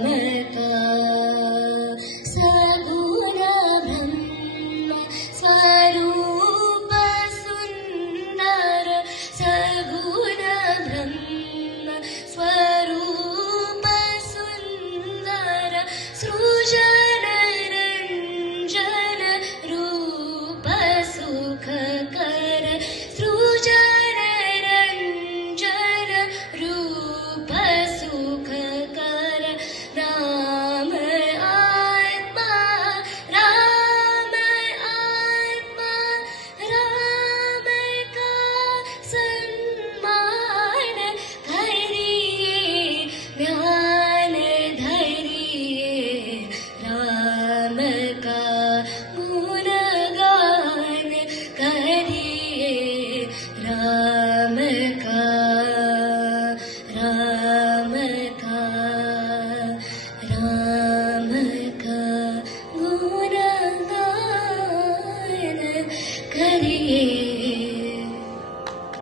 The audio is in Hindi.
का सगुण ब्रह्म स्वरूप सुंदर सगुण ब्रह्म स्वरूप सुंदर सृजन रंजन रूप सुखकर सृजन रंजन रूप सुखकर राम आत्मा राम का सम्मान करिए ध्यान धरिए राम का गुणगान करिए राम का राम का राम का गुणगान करिए।